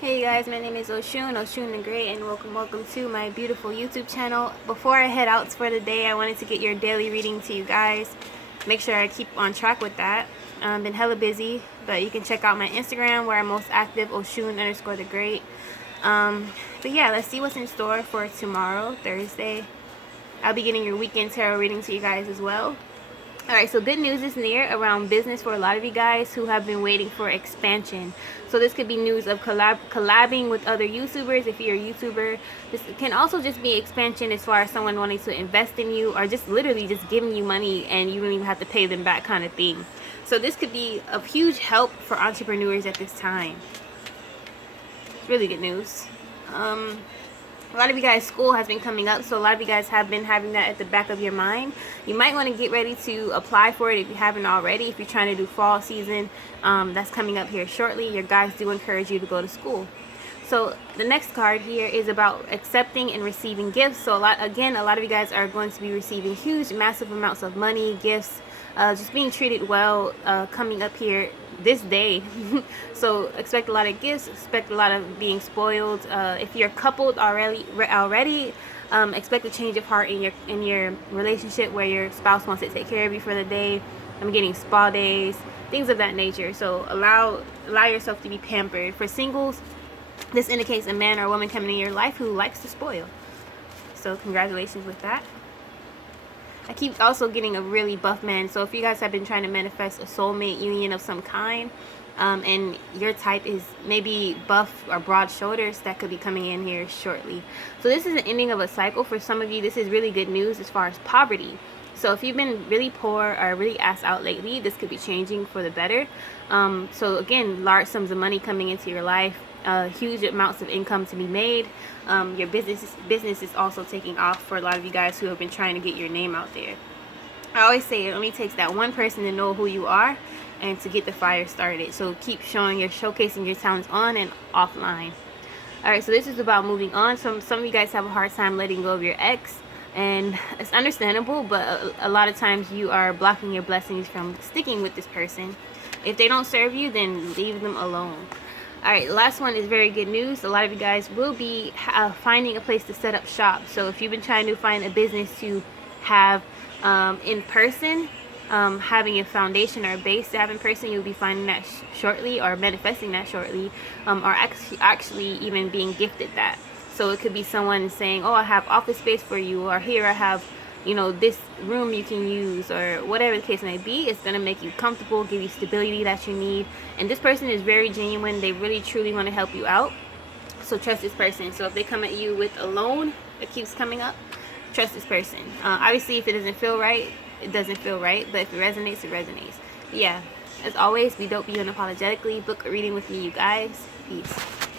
Hey guys, my name is Oshun the Great, and welcome to my beautiful YouTube channel. Before I head out for the day, I wanted to get your daily reading to you guys. Make sure I keep on track with that. I've been hella busy, but you can check out my Instagram where I'm most active, Oshun_the Great. But yeah, let's see what's in store for tomorrow, Thursday. I'll be getting your weekend tarot reading to you guys as well. Alright, so good news is near around business for a lot of you guys who have been waiting for expansion. So this could be news of collabing with other YouTubers if you're a YouTuber. This can also just be expansion as far as someone wanting to invest in you or just literally just giving you money and you don't even have to pay them back kind of thing. So this could be of huge help for entrepreneurs at this time. It's really good news. A lot of you guys, school has been coming up, so a lot of you guys have been having that at the back of your mind. You might want to get ready to apply for it if you haven't already. If you're trying to do fall season, that's coming up here shortly. Your guys do encourage you to go to school. So the next card here is about accepting and receiving gifts. So a lot of you guys are going to be receiving huge, massive amounts of money, gifts, just being treated well coming up here this day. So expect a lot of gifts, expect a lot of being spoiled. If you're coupled already expect a change of heart in your relationship where your spouse wants to take care of you for the day. I'm getting spa days, things of that nature. So allow yourself to be pampered. For singles, this indicates a man or a woman coming in your life who likes to spoil. So congratulations with that. I keep also getting a really buff man. So if you guys have been trying to manifest a soulmate union of some kind, and your type is maybe buff or broad shoulders, that could be coming in here shortly. So this is the ending of a cycle. For some of you, this is really good news as far as poverty. So if you've been really poor or really ass out lately, this could be changing for the better. So again, large sums of money coming into your life, huge amounts of income to be made. Your business is also taking off for a lot of you guys who have been trying to get your name out there. I always say it only takes that one person to know who you are and to get the fire started. So keep showcasing your talents on and offline. Alright, so this is about moving on. Some of you guys have a hard time letting go of your ex, and it's understandable, but a lot of times you are blocking your blessings from sticking with this person. If they don't serve you, then leave them alone. Alright, last one is very good news. A lot of you guys will be finding a place to set up shop. So if you've been trying to find a business to have in person, having a foundation or a base to have in person, you'll be finding that shortly, or manifesting that shortly, or actually even being gifted that. So it could be someone saying, oh, I have office space for you, or here I have, you know, this room you can use, or whatever the case may be. It's going to make you comfortable, give you stability that you need. And this person is very genuine. They really truly want to help you out. So trust this person. So if they come at you with a loan that keeps coming up, trust this person. Obviously, if it doesn't feel right, it doesn't feel right. But if it resonates, it resonates. But yeah, as always, be dope, be unapologetically. Book a reading with me, you guys. Peace.